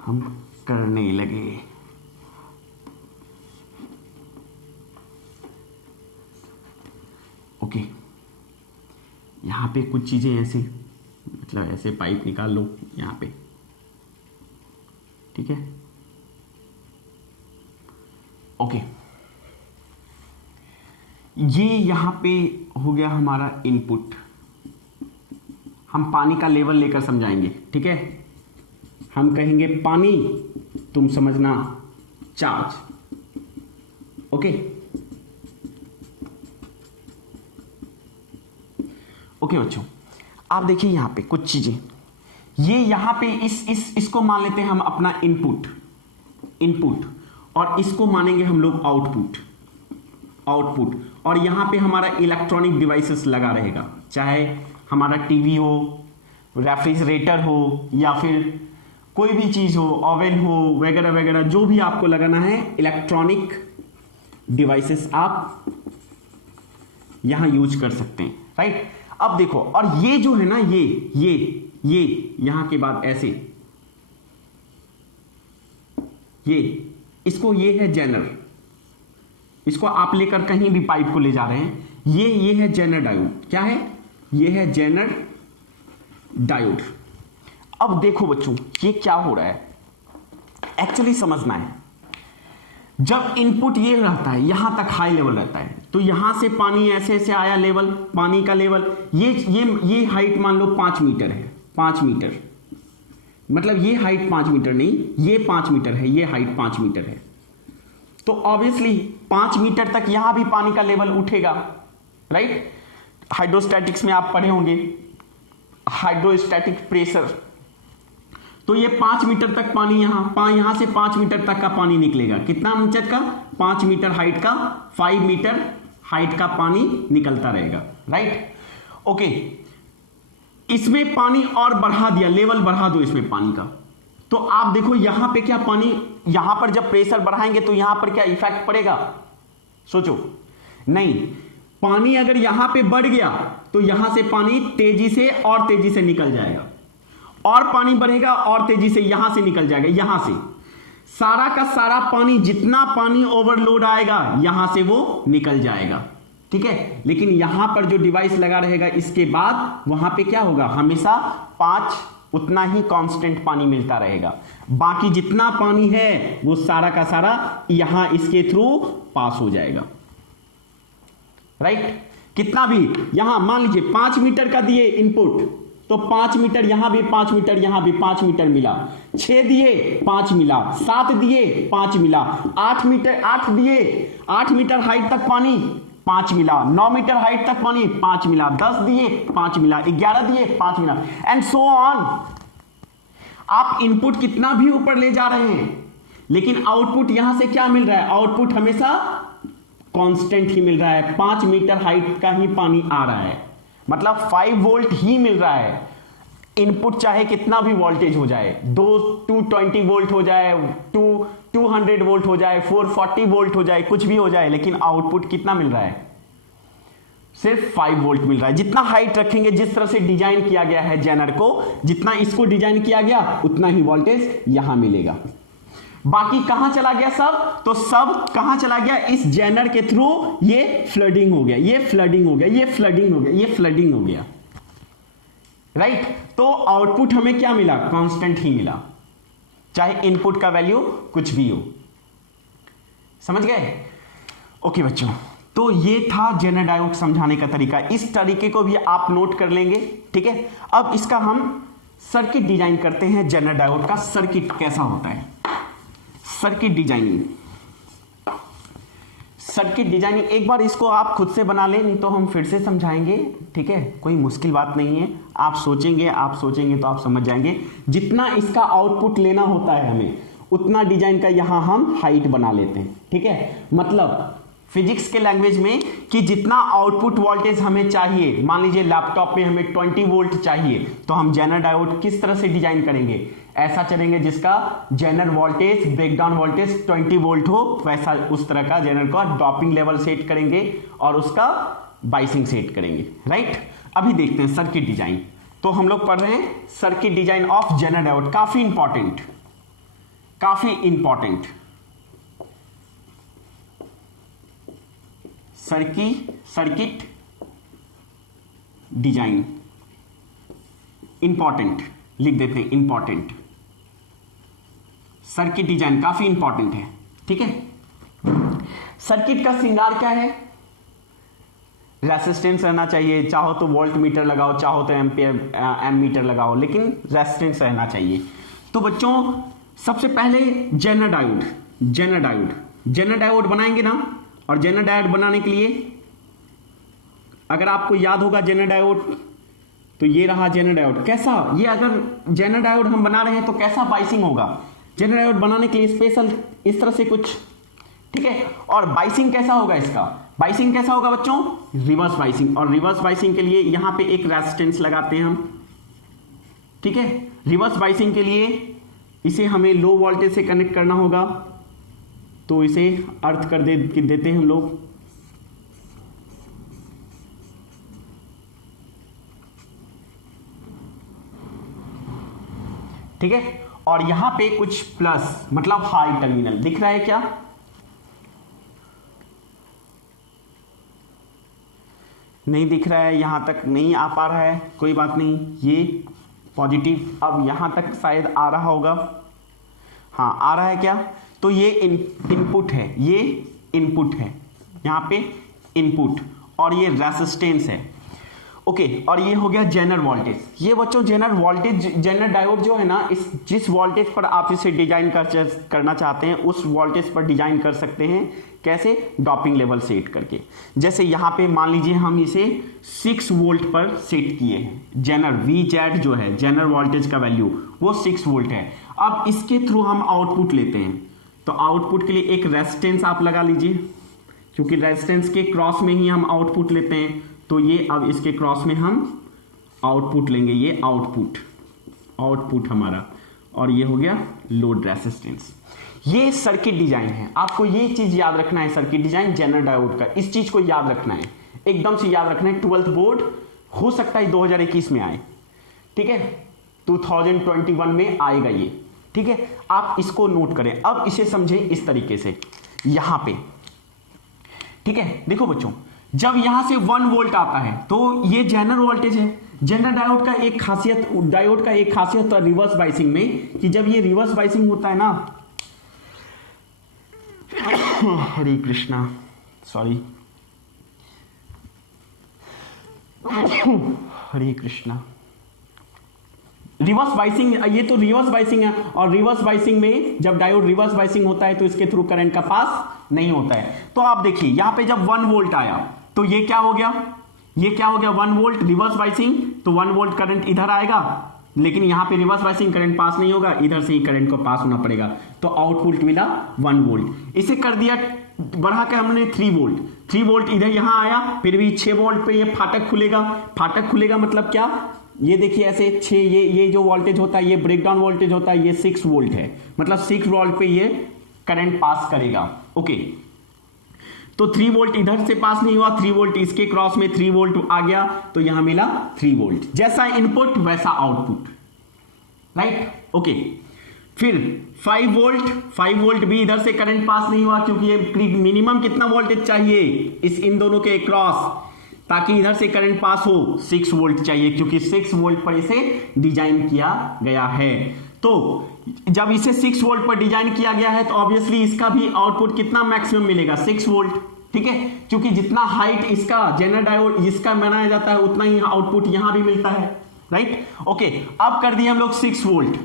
हम करने लगे। ओके, यहां पे कुछ चीजें ऐसे, मतलब ऐसे पाइप निकाल लो यहां पे, ठीक है, ओके। ये यहां पे हो गया हमारा इनपुट, हम पानी का लेवल लेकर समझाएंगे, ठीक है, हम कहेंगे पानी, तुम समझना चार्ज, ओके ओके बच्चों, आप देखिए यहां पे कुछ चीजें, ये यहां पे इसको मान लेते हैं हम अपना इनपुट और इसको मानेंगे हम लोग आउटपुट, और यहां पे हमारा इलेक्ट्रॉनिक डिवाइसेस लगा रहेगा, चाहे हमारा टीवी हो, रेफ्रिजरेटर हो, या फिर कोई भी चीज हो, ओवन हो, वगैरह वगैरह, जो भी आपको लगाना है इलेक्ट्रॉनिक डिवाइसेस आप यहां यूज कर सकते हैं, राइट। अब देखो, और ये जो है ना, ये यहां के बाद ऐसे, ये है जेनर, इसको आप लेकर कहीं भी पाइप को ले जा रहे हैं, ये है जेनर डायोड, क्या है, ये है जेनर डायोड। अब देखो बच्चों, ये क्या हो रहा है, एक्चुअली समझना है, जब इनपुट ये रहता है, यहां तक हाई लेवल रहता है, तो यहां से पानी ऐसे ऐसे आया, लेवल, पानी का लेवल, ये हाइट मान लो 5 मीटर है, 5 मीटर, मतलब ये हाइट 5 मीटर नहीं, ये 5 मीटर है, ये हाइट 5 मीटर है, तो ऑब्वियसली 5 मीटर तक यहां भी पानी का लेवल उठेगा, राइट। हाइड्रोस्टैटिक्स में आप पढ़े होंगे हाइड्रोस्टैटिक प्रेशर, तो ये 5 मीटर तक पानी यहां से 5 मीटर तक का पानी निकलेगा, कितना मीटर का, 5 मीटर हाइट का, 5 मीटर हाइट का पानी निकलता रहेगा, राइट, ओके। इसमें पानी और बढ़ा दिया, लेवल बढ़ा दो इसमें पानी का, तो आप देखो यहां पे क्या पानी, यहां पर जब प्रेशर बढ़ाएंगे तो यहां पर क्या इफेक्ट पड़ेगा, सोचो, नहीं, पानी अगर यहां पे बढ़ गया तो यहां से पानी तेजी से और तेजी से निकल जाएगा, और पानी बढ़ेगा और तेजी से यहां से निकल जाएगा, यहां से सारा का सारा पानी, जितना पानी ओवरलोड आएगा यहां से वो निकल जाएगा, ठीक है। लेकिन यहां पर जो डिवाइस लगा रहेगा, इसके बाद वहां पे क्या होगा, हमेशा 5 उतना ही कांस्टेंट पानी मिलता रहेगा, बाकी जितना पानी है वो सारा का सारा यहां इसके थ्रू पास हो जाएगा, राइट। कितना भी यहां मान लीजिए 5 मीटर का दिए इनपुट, तो 5 मीटर यहां भी, 5 मीटर यहां भी, 5 मीटर मिला, 6 दिए 5 मिला, 7 दिए 5 मिला, 8 मीटर 8 दिए, 8 मीटर हाइट तक पानी 5 मिला, 9 मीटर हाइट तक पानी 5 मिला, 10 दिए 5 मिला, 11 दिए 5 मिला, एंड सो ऑन। आप इनपुट कितना भी ऊपर ले जा रहे हैं, लेकिन आउटपुट यहां से क्या मिल रहा है, आउटपुट हमेशा कांस्टेंट ही मिल रहा है, 5 मीटर हाइट का ही पानी आ रहा है, मतलब 5 वोल्ट ही मिल रहा है। इनपुट चाहे कितना भी वोल्टेज हो जाए, 220 वोल्ट हो जाए, 200 वोल्ट हो जाए, 440 वोल्ट हो जाए, कुछ भी हो जाए, लेकिन आउटपुट कितना मिल रहा है, सिर्फ 5 वोल्ट मिल रहा है। जितना हाइट रखेंगे, जिस तरह से डिजाइन किया गया है जेनर को, जितना इसको डिजाइन किया गया उतना ही वोल्टेज यहां मिलेगा। बाकी कहां चला गया सब, तो सब कहां चला गया, इस जेनर के थ्रू ये फ्लडिंग हो गया, ये फ्लडिंग हो गया, ये फ्लडिंग हो गया, ये फ्लडिंग हो गया, राइट। तो आउटपुट हमें क्या मिला, कांस्टेंट ही मिला, चाहे इनपुट का वैल्यू कुछ भी हो। समझ गए? ओके बच्चों, तो ये था जेनर डायोड समझाने का तरीका। इस तरीके को भी आप नोट कर लेंगे, ठीक है। अब इसका हम सर्किट डिजाइन करते हैं। जेनर डायोड का सर्किट कैसा होता है, सर्किट डिजाइनिंग। सर्किट डिजाइनिंग एक बार इसको आप खुद से बना लें, नहीं तो हम फिर से समझाएंगे, ठीक है। कोई मुश्किल बात नहीं है, आप सोचेंगे तो आप समझ जाएंगे। जितना इसका आउटपुट लेना होता है हमें, उतना डिजाइन का यहां हम हाइट बना लेते हैं, ठीक है। मतलब फिजिक्स के लैंग्वेज में कि जितना आउटपुट वोल्टेज हमें चाहिए, मान लीजिए लैपटॉप में हमें 20 वोल्ट चाहिए, तो हम जेनर डायोड किस तरह से डिजाइन करेंगे, ऐसा चलेंगे जिसका Zener voltage, breakdown voltage 20 volt हो, वैसा उस तरह का जेनर का डॉपिंग लेवल सेट करेंगे और उसका बाइसिंग सेट करेंगे, राइट। अभी देखते हैं सर्किट डिजाइन। तो हम लोग पढ़ रहे हैं circuit design of Zener diode, काफी इंपॉर्टेंट, सर्किट डिजाइन इंपॉर्टेंट, लिख देते हैं इंपॉर्टेंट। सर्किट डिजाइन काफी इंपॉर्टेंट है, ठीक है। सर्किट का श्रृंगार क्या है? रेसिस्टेंस रहना चाहिए, चाहो तो वोल्ट मीटर लगाओ, चाहो तो एम्पियर एम मीटर लगाओ, लेकिन रेसिस्टेंस रहना चाहिए। तो बच्चों सबसे पहले जेनर डायोड बनाएंगे ना। और जेनर डायोड बनाने के लिए अगर आपको याद होगा जेनर डायोड, तो ये रहा जेनर डायोड। कैसा, ये अगर जेनर डायोड हम बना रहे हैं तो कैसा बाइसिंग होगा? जेनर डायोड बनाने के लिए स्पेशल इस तरह से कुछ, ठीक है। और बाइसिंग कैसा होगा इसका? बाइसिंग कैसा होगा बच्चों? Reverse biasing. और रिवर्स बाइसिंग के लिए यहां पे एक रेजिस्टेंस लगाते हैं हम, ठीक है। रिवर्स बाइसिंग के लिए इसे हमें लो वोल्टेज से कनेक्ट करना होगा, तो इसे अर्थ कर देते हैं हम लोग। ठीक है। और यहां पे कुछ प्लस, मतलब हाई टर्मिनल दिख रहा है क्या? नहीं दिख रहा है, यहां तक नहीं आ पा रहा है, कोई बात नहीं, ये पॉजिटिव। अब यहां तक शायद आ रहा होगा, हाँ आ रहा है क्या? तो ये इनपुट है, ये इनपुट है, यहां पे इनपुट, और ये रेजिस्टेंस है, ओके। और ये हो गया जेनर वोल्टेज। ये बच्चों जेनर वोल्टेज, जेनर डायोड जो है ना, इस जिस वोल्टेज पर आप इसे डिजाइन करना चाहते हैं उस वोल्टेज पर डिजाइन कर सकते हैं। कैसे? डॉपिंग लेवल सेट करके। जैसे यहां पे मान लीजिए हम इसे 6 वोल्ट पर सेट किए हैं। जेनर VZ जो है, जेनर वोल्टेज का वैल्यू वो 6 वोल्ट है। अब इसके थ्रू हम आउटपुट लेते हैं, तो आउटपुट के लिए एक रेजिस्टेंस आप लगा लीजिए, क्योंकि रेजिस्टेंस के क्रॉस में ही हम आउटपुट लेते हैं। तो ये अब इसके क्रॉस में हम आउटपुट लेंगे, ये आउटपुट हमारा, और ये हो गया लोड रेजिस्टेंस। ये सर्किट डिजाइन है। आपको ये चीज याद रखना है, सर्किट डिजाइन जेनर डायोड का, इस चीज को याद रखना है, एकदम से याद रखना है। 12th बोर्ड हो सकता है 2021 में आए, ठीक है, 2021 में आएगा ये, ठीक है। आप इसको नोट करें। अब इसे समझें इस तरीके से, यहां पे, ठीक है। देखो बच्चों, जब यहां से 1 वोल्ट आता है तो ये जेनर वोल्टेज है। जेनर डायोड का एक खासियत होता है रिवर्स बाइसिंग में, कि जब ये रिवर्स बाइसिंग होता है ना, हरे कृष्णा, सॉरी, हरे कृष्णा, रिवर्स बाइसिंग, ये तो रिवर्स बाइसिंग है। और रिवर्स बाइसिंग में जब डायोड रिवर्स बाइसिंग होता है तो इसके थ्रू करंट का पास नहीं होता है। तो आप देखिए यहां पे जब 1 वोल्ट आया तो ये क्या हो गया? 1 वोल्ट रिवर्स बाइसिंग, तो 1 वोल्ट करंट इधर आएगा, लेकिन यहां पे रिवर्स बाइसिंग करंट पास नहीं होगा, इधर से ही करंट को पास होना पड़ेगा, तो आउटपुट मिला 1 वोल्ट। इसे कर दिया बढ़ा के हमने 3 वोल्ट, 3 वोल्ट इधर यहां आया, फिर भी 6 वोल्ट पे ये फाटक खुलेगा मतलब क्या? ये देखिए ऐसे 6, ये जो वोल्टेज होता है ये ब्रेकडाउन वोल्टेज होता है, ये 6 वोल्ट है, मतलब 6 वोल्ट पे ये करंट पास करेगा, ओके। तो 3 वोल्ट इधर से पास नहीं हुआ, 3 वोल्ट इसके क्रॉस में 3 वोल्ट आ गया, तो यहां मिला 3 वोल्ट। जैसा इनपुट वैसा आउटपुट, राइट, ओके। फिर 5 वोल्ट भी इधर से करंट पास नहीं हुआ, क्योंकि ये मिनिमम कितना वोल्टेज चाहिए इन दोनों के क्रॉस, ताकि इधर से करंट पास हो, 6 वोल्ट चाहिए, क्योंकि 6 वोल्ट पर इसे डिजाइन किया गया है। तो जब इसे 6 वोल्ट पर डिजाइन किया गया है तो ऑब्वियसली इसका भी आउटपुट कितना मैक्सिमम मिलेगा, 6 वोल्ट। ठीक है, क्योंकि जितना हाइट इसका जेनर डायोड इसका बनाया जाता है उतना ही आउटपुट यहां भी मिलता है, राइट। ओके, अब कर दिए हम लोग 6 वोल्ट।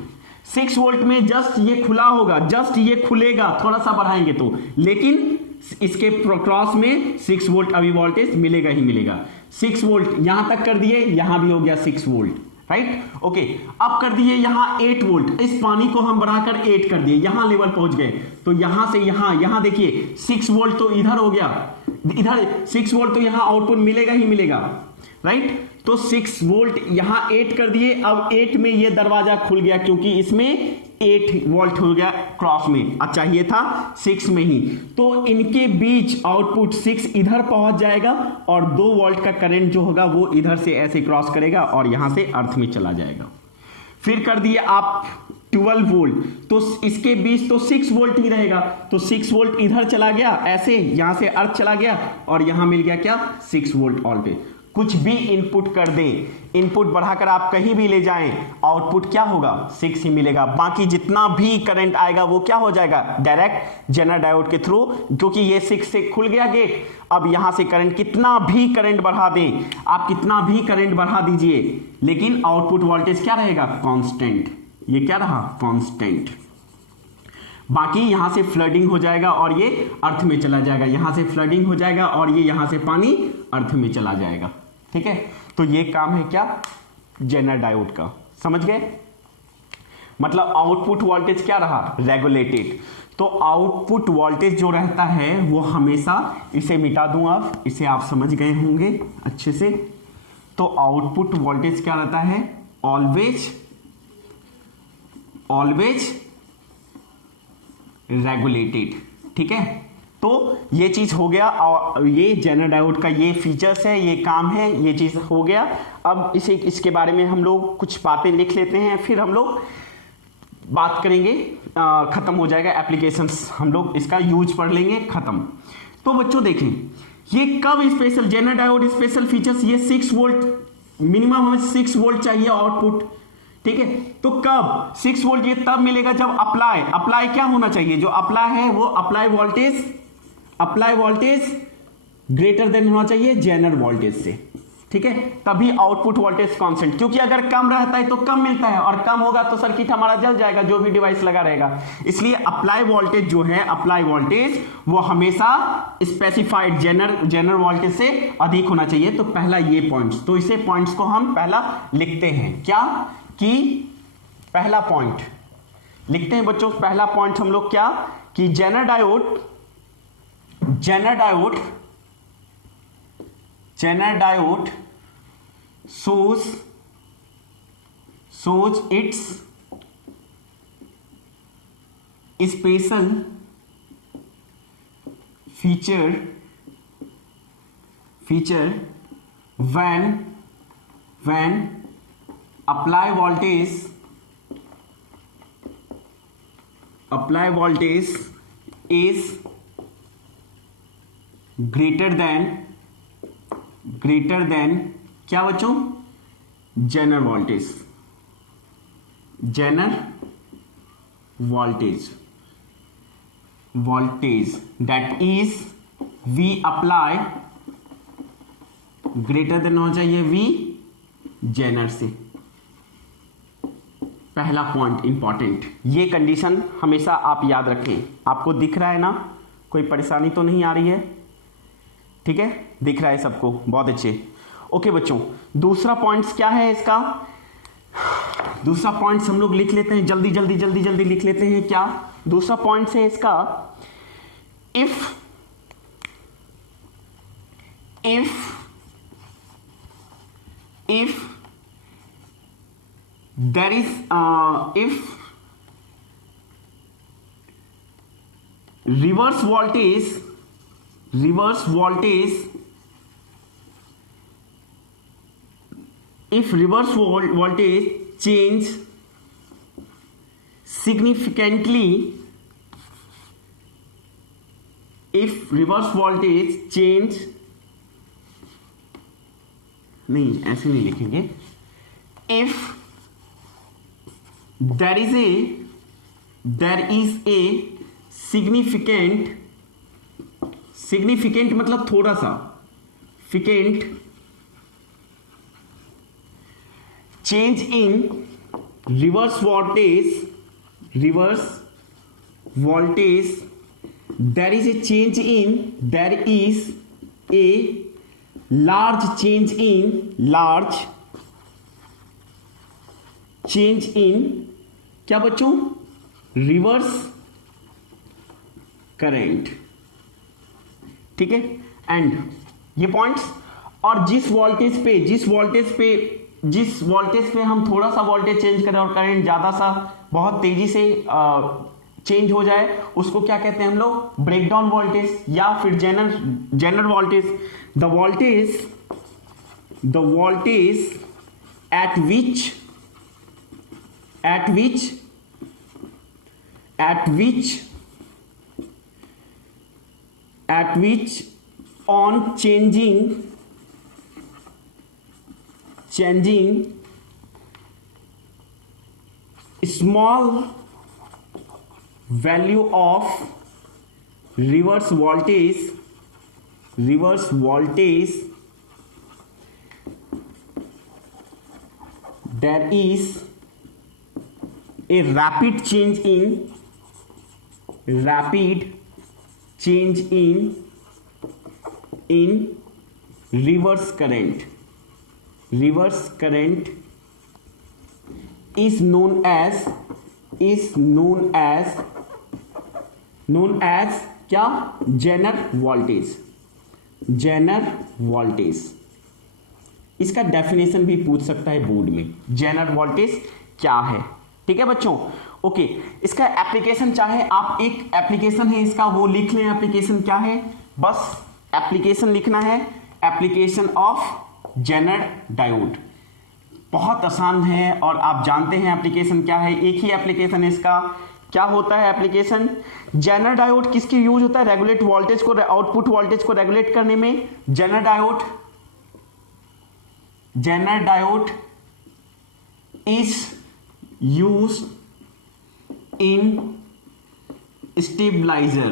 6 वोल्ट में जस्ट ये खुला होगा, जस्ट ये खुलेगा, थोड़ा सा बढ़ाएंगे तो, लेकिन इसके क्रॉस में 6 वोल्ट अभी वोल्टेज मिलेगा ही मिलेगा। 6 वोल्ट यहां तक कर दिए, यहां भी हो गया 6 वोल्ट, राइट। ओके, अब कर दिए यहां 8 वोल्ट, इस पानी को हम बढ़ाकर 8 कर दिए, यहां लेवल पहुंच गए, तो यहां से यहां देखिए 6 वोल्ट तो इधर हो गया, इधर 6 वोल्ट तो यहां आउटपुट मिलेगा ही मिलेगा, राइट। तो 6 वोल्ट यहां 8 कर दिए, अब 8 में ये दरवाजा खुल गया क्योंकि इसमें 8 वोल्ट हो गया क्रॉस में, चाहिए था 6 में ही, तो इनके बीच आउटपुट 6 इधर पहुंच जाएगा और 2 वोल्ट का करंट जो होगा वो इधर से ऐसे क्रॉस करेगा और यहां से अर्थ में चला जाएगा। फिर कर दिए आप 12 वोल्ट, तो इसके बीच तो 6 वोल्ट ही रहेगा, तो 6 वोल्ट इधर चला गया ऐसे, यहां से अर्थ चला गया और यहां मिल गया क्या, 6 वोल्ट ऑल पे। कुछ भी इनपुट कर दें, इनपुट बढ़ाकर आप कहीं भी ले जाएं, आउटपुट क्या होगा, 6 ही मिलेगा। बाकी जितना भी करंट आएगा वो क्या हो जाएगा, डायरेक्ट जेनर डायोड के थ्रू, क्योंकि ये 6 से खुल गया गेट। अब यहां से करंट, कितना भी करंट बढ़ा दें आप, कितना भी करंट बढ़ा दीजिए, लेकिन आउटपुट वोल्टेज क्या रहेगा, कांस्टेंट। ये क्या रहा, कांस्टेंट। बाकी यहां से फ्लडिंग हो जाएगा और ये अर्थ में चला जाएगा, यहां से फ्लडिंग हो जाएगा और ये यहां से पानी अर्थ में चला जाएगा। ठीक है, तो ये काम है क्या, जेनर डायोड का, समझ गए। मतलब आउटपुट वोल्टेज क्या रहा, रेगुलेटेड। तो आउटपुट वोल्टेज जो रहता है वो हमेशा, इसे मिटा दूं अब, इसे आप समझ गए होंगे अच्छे से। तो आउटपुट वोल्टेज क्या रहता है, ऑलवेज रेगुलेटेड। ठीक है, तो ये चीज हो गया, और ये जेनर डायोड का ये फीचर्स है, ये काम है, ये चीज हो गया। अब इसके बारे में हम लोग कुछ बातें लिख लेते हैं, फिर हम लोग बात करेंगे, खत्म हो जाएगा एप्लीकेशंस, हम लोग इसका यूज पढ़ लेंगे, खत्म। तो बच्चों देखें, ये कब special Zener diode special features, ये 6 वोल्ट मिनिमम, हमें 6 वोल्ट चाहिए आउटपुट। ठीक है, तो कब 6 वोल्ट, ये तब मिलेगा जब अप्लाई क्या होना चाहिए, जो अप्लाई है वो अप्लाई वोल्टेज ग्रेटर देन होना चाहिए जेनर वोल्टेज से। ठीक है, तभी आउटपुट वोल्टेज कांस्टेंट, क्योंकि अगर कम रहता है तो कम मिलता है और कम होगा तो सर्किट हमारा जल जाएगा, जो भी डिवाइस लगा रहेगा। इसलिए अप्लाई वोल्टेज जो है, अप्लाई वोल्टेज वो हमेशा स्पेसिफाइड जेनर वोल्टेज से अधिक होना चाहिए। तो पहला ये पॉइंट्स, तो इसे पॉइंट्स को हम पहला लिखते हैं क्या, कि पहला पॉइंट लिखते हैं बच्चों, पहला पॉइंट हम लोग क्या, कि Zener diode shows its special feature when apply voltage is greater than क्या बच्चों, Zener voltage that is we apply greater than होना चाहिए वी जेनर से। पहला पॉइंट इंपॉर्टेंट, ये कंडीशन हमेशा आप याद रखें। आपको दिख रहा है ना, कोई परेशानी तो नहीं आ रही है, ठीक है, दिख रहा है सबको, बहुत अच्छे। ओके बच्चों, दूसरा पॉइंट्स क्या है इसका, दूसरा पॉइंट्स हम लोग लिख लेते हैं, जल्दी लिख लेते हैं। क्या दूसरा पॉइंट्स है इसका, if there is if reverse voltage change significantly, if reverse voltage change, नहीं ऐसे नहीं लिखेंगे, if there is a significant मतलब थोड़ा सा significant change in reverse voltage, there is a large change in क्या बच्चों, रिवर्स करंट, ठीक है। एंड ये पॉइंट्स, और जिस वोल्टेज पे हम थोड़ा सा वोल्टेज चेंज करें और करंट ज्यादा सा बहुत तेजी से चेंज हो जाए, उसको क्या कहते हैं हम लोग, ब्रेकडाउन वोल्टेज या फिर general voltage. The voltage at which on changing small value of reverse voltage there is a rapid change in reverse current is known as क्या, जेनर वोल्टेज। इसका डेफिनेशन भी पूछ सकता है बोर्ड में, जेनर वोल्टेज क्या है, ठीक है बच्चों। ओके, इसका एप्लीकेशन चाहे आप एक एप्लीकेशन है इसका वो लिख लें, एप्लीकेशन क्या है, बस एप्लीकेशन लिखना है, एप्लीकेशन ऑफ जेनर डायोड। बहुत आसान है और आप जानते हैं एप्लीकेशन क्या है, एक ही एप्लीकेशन है इसका। क्या होता है एप्लीकेशन, जेनर डायोड किसकी यूज होता है, रेगुलेट वोल्टेज को, आउटपुट वोल्टेज को रेगुलेट करने में। Zener diode is used in stabilizer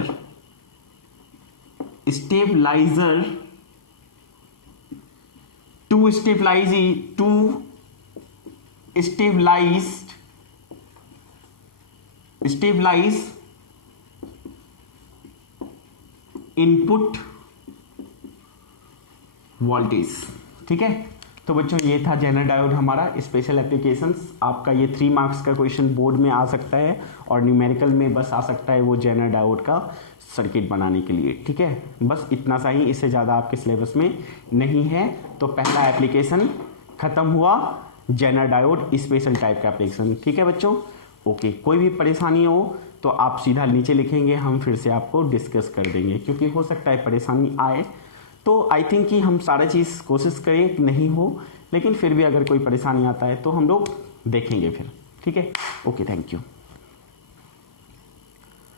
to stabilize input voltage, ठीक है। तो बच्चों ये था जेनर डायोड हमारा स्पेशल एप्लीकेशंस। आपका ये 3 मार्क्स का क्वेश्चन बोर्ड में आ सकता है और न्यूमेरिकल में बस आ सकता है वो जेनर डायोड का सर्किट बनाने के लिए, ठीक है। बस इतना सा ही, इससे ज़्यादा आपके सिलेबस में नहीं है। तो पहला एप्लीकेशन खत्म हुआ, जेनर डायोड स्पेशल टाइप का एप्लीकेशन, ठीक है बच्चों। ओके, कोई भी परेशानी हो तो आप सीधा नीचे लिखेंगे, हम फिर से आपको डिस्कस कर देंगे, क्योंकि हो सकता है परेशानी आए। तो आई थिंक कि हम सारा चीज़ कोशिश करें कि नहीं हो, लेकिन फिर भी अगर कोई परेशानी आता है तो हम लोग देखेंगे फिर, ठीक है। Okay, thank you.